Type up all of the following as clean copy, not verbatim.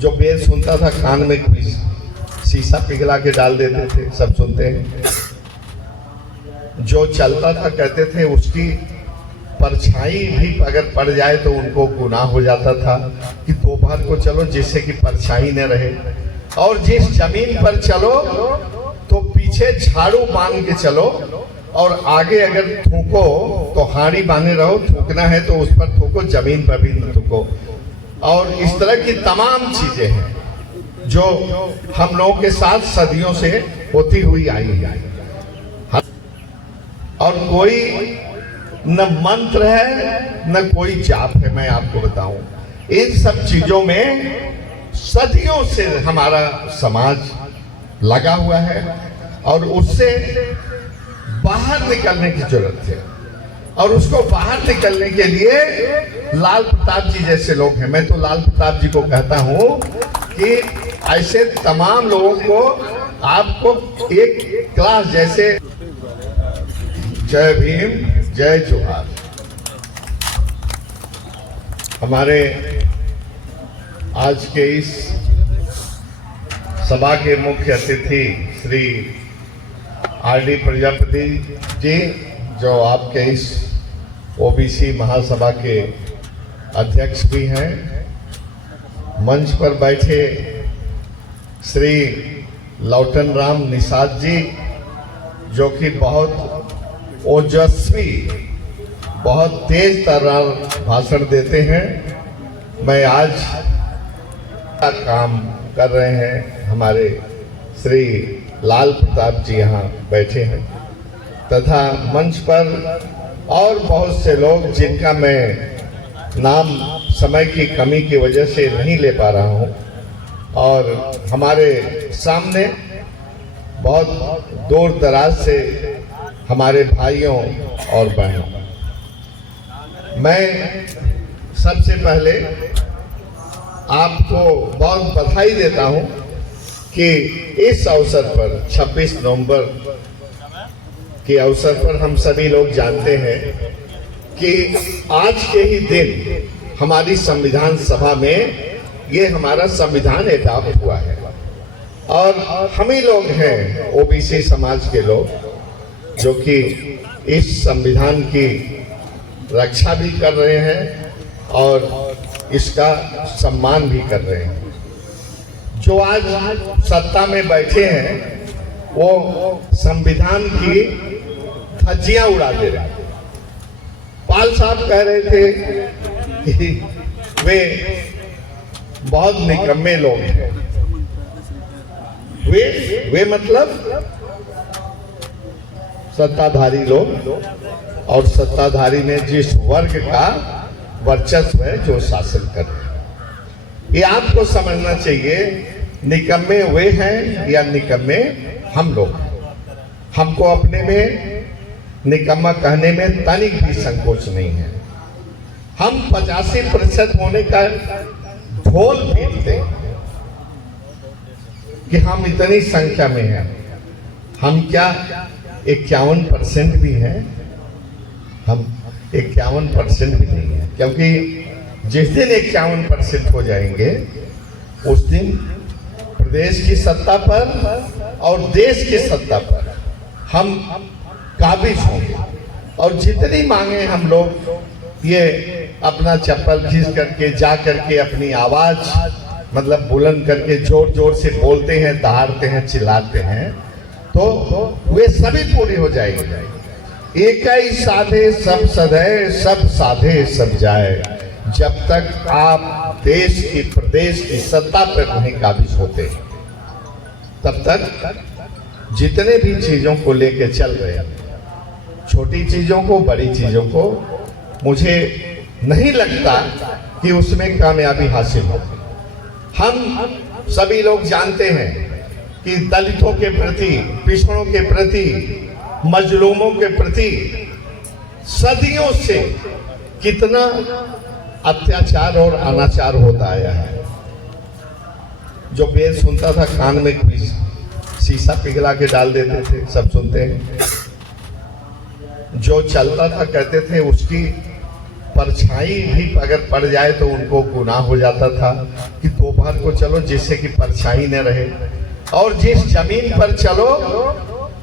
जो बेल सुनता था कान में कोई शीशा पिघला के डाल देते थे, सब सुनते हैं। जो चलता था कहते थे उसकी परछाई भी अगर पड़ जाए तो उनको गुनाह हो जाता था कि दोपहर को चलो जिससे कि परछाई न रहे। और जिस जमीन पर चलो तो पीछे झाड़ू बांध के चलो, और आगे अगर थूको तो हाड़ी बांधे रहो, थूकना है तो उस पर थूको, जमीन पर भी न थूको। और इस तरह की तमाम चीजें हैं जो हम लोगों के साथ सदियों से होती हुई आई है। और कोई न मंत्र है न कोई जाप है, मैं आपको बताऊं। इन सब चीजों में सदियों से हमारा समाज लगा हुआ है और उससे बाहर निकलने की जरूरत है। और उसको बाहर निकलने के लिए लाल प्रताप जी जैसे लोग हैं। मैं तो लाल प्रताप जी को कहता हूं कि ऐसे तमाम लोगों को आपको एक क्लास जैसे जय भीम जय जोहार। हमारे आज के इस सभा के मुख्य अतिथि श्री आर.डी. प्रजापति जी, जो आपके इस ओबीसी महासभा के अध्यक्ष भी हैं, मंच पर बैठे श्री लौटन राम निषाद जी, जो कि बहुत ओजस्वी, बहुत तेज तर्रार भाषण देते हैं। मैं आज का काम कर रहे हैं, हमारे श्री लाल प्रताप जी यहाँ बैठे हैं, तथा मंच पर और बहुत से लोग जिनका मैं नाम समय की कमी की वजह से नहीं ले पा रहा हूँ। और हमारे सामने बहुत दूर दराज से हमारे भाइयों और बहनों, मैं सबसे पहले आपको बहुत बधाई देता हूँ कि इस अवसर पर 26 नवंबर के अवसर पर हम सभी लोग जानते हैं कि आज के ही दिन हमारी संविधान सभा में ये हमारा संविधान एडॉप्ट हुआ है। और हम ही लोग हैं ओबीसी समाज के लोग जो कि इस संविधान की रक्षा भी कर रहे हैं और इसका सम्मान भी कर रहे हैं। जो आज सत्ता में बैठे हैं वो संविधान की धज्जियां उड़ा दे रहे हैं। पाल साहब कह रहे थे कि वे बहुत निकम्मे लोग हैं। वे मतलब सत्ताधारी लोग, और सत्ताधारी ने जिस वर्ग का वर्चस्व है जो शासन कर रहे हैं, ये आपको समझना चाहिए। निकम्मे वे हैं या निकम्मे हम लोग। हमको अपने में निकम्मा कहने में तनिक भी संकोच नहीं है। हम 85% होने का ढोल पीटते हैं कि हम इतनी संख्या में हैं। हम क्या 51% भी हैं? हम 51% भी नहीं है, क्योंकि जिस दिन 51% हो जाएंगे उस दिन प्रदेश की सत्ता पर और देश की सत्ता पर हम काबिज होंगे। और जितनी मांगे हम लोग ये अपना चप्पल खींच करके जा करके अपनी आवाज मतलब बुलंद करके जोर जोर से बोलते हैं, दहाड़ते हैं, चिल्लाते हैं, तो वे सभी पूरी हो जाएगी। एक ही साधे सब सधे, सब साधे सब जाए। जब तक आप देश की प्रदेश की सत्ता पर नहीं काबिज होते तब तक जितने भी चीजों को लेके चल रहे हैं, छोटी चीजों को, बड़ी चीजों को, मुझे नहीं लगता कि उसमें कामयाबी हासिल हो। हम सभी लोग जानते हैं कि दलितों के प्रति, पिछड़ों के प्रति, मजलूमों के प्रति सदियों से कितना अत्याचार और अनाचार होता आया है। जो बेल सुनता था कान में शीशा पिघला के डाल देते थे, सब सुनते हैं। जो चलता था कहते थे उसकी परछाई भी अगर पड़ जाए तो उनको गुनाह हो जाता था कि दोपहर को चलो जिससे कि परछाई न रहे, और जिस जमीन पर चलो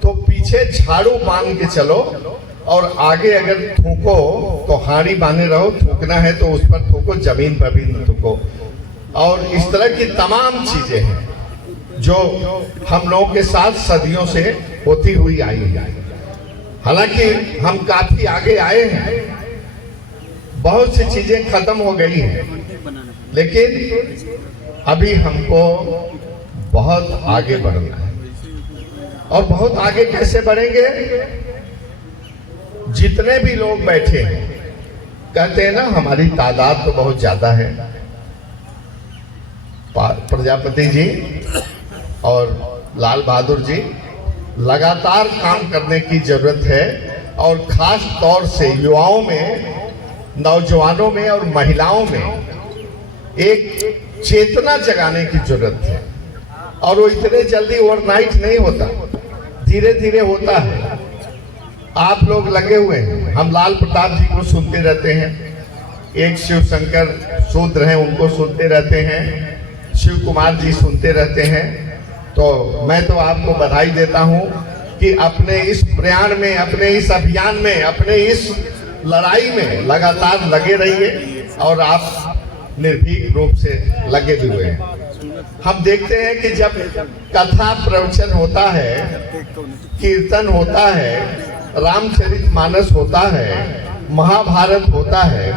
तो पीछे झाड़ू बांध के चलो, और आगे अगर थूको तो हाड़ी बांधे रहो, थूकना है तो उस पर थूको, जमीन पर भी न थूको। और इस तरह की तमाम चीजें हैं जो हम लोगों के साथ सदियों से होती हुई आई है। हालांकि हम काफी आगे आए हैं, बहुत सी चीजें खत्म हो गई हैं, लेकिन अभी हमको बहुत आगे बढ़ना है। और बहुत आगे कैसे बढ़ेंगे? जितने भी लोग बैठे हैं, कहते हैं ना हमारी तादाद तो बहुत ज्यादा है। प्रजापति जी और लाल बहादुर जी, लगातार काम करने की जरूरत है, और खास तौर से युवाओं में, नौजवानों में और महिलाओं में एक चेतना जगाने की जरूरत है। और वो इतने जल्दी ओवरनाइट नहीं होता, धीरे धीरे होता है। आप लोग लगे हुए हैं, हम लाल प्रताप जी को सुनते रहते हैं, एक शिव शंकर शूद्र हैं उनको सुनते रहते हैं, शिव कुमार जी सुनते रहते हैं। तो मैं तो आपको बधाई देता हूं कि अपने इस प्रयाण में, अपने इस अभियान में, अपने इस लड़ाई में लगातार लगे रहिए, और आप निर्भीक रूप से लगे भी हुए हैं। हम देखते हैं कि जब कथा प्रवचन होता है, कीर्तन होता है, रामचरितमानस होता है, महाभारत होता है,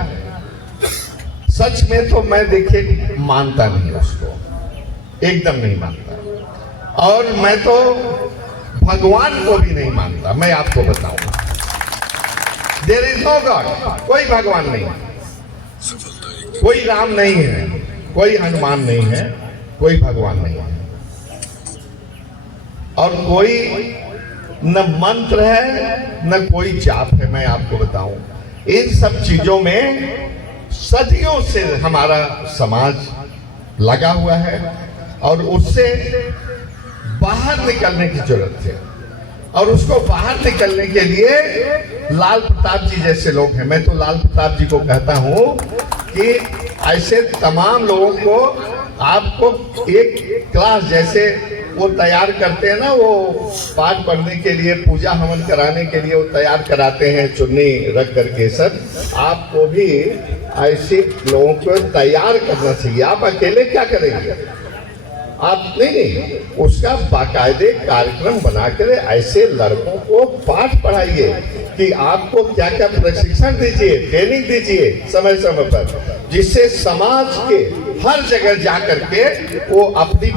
सच में तो मैं देखिए मानता नहीं उसको, एकदम नहीं मानता। और मैं तो भगवान को भी नहीं मानता। मैं आपको बताऊं, देयर इज नो गॉड, कोई भगवान नहीं है, कोई राम नहीं है, कोई हनुमान नहीं है, कोई भगवान नहीं है, और कोई न मंत्र है न कोई जाप है। मैं आपको बताऊं, इन सब चीजों में सदियों से हमारा समाज लगा हुआ है, और उससे बाहर निकलने की जरूरत है। और उसको बाहर निकलने के लिए लाल प्रताप जी जैसे लोग हैं। मैं तो लाल प्रताप जी को कहता हूं कि ऐसे तमाम लोगों को आपको एक क्लास जैसे वो तैयार करते हैं ना, वो पाठ पढ़ने के लिए, पूजा हवन कराने के लिए वो तैयार कराते हैं चुन्नी रख करके, सब आपको भी ऐसे लोगों को तैयार करना चाहिए। आप अकेले क्या करेंगे? आप नहीं, उसका बाकायदे कार्यक्रम बनाकर ऐसे लड़कों को पाठ पढ़ाइए कि आपको क्या क्या प्रशिक्षण दीजिए, ट्रेनिंग दीजिए समय समय पर, जिससे समाज के हर जगह जा करके वो अपनी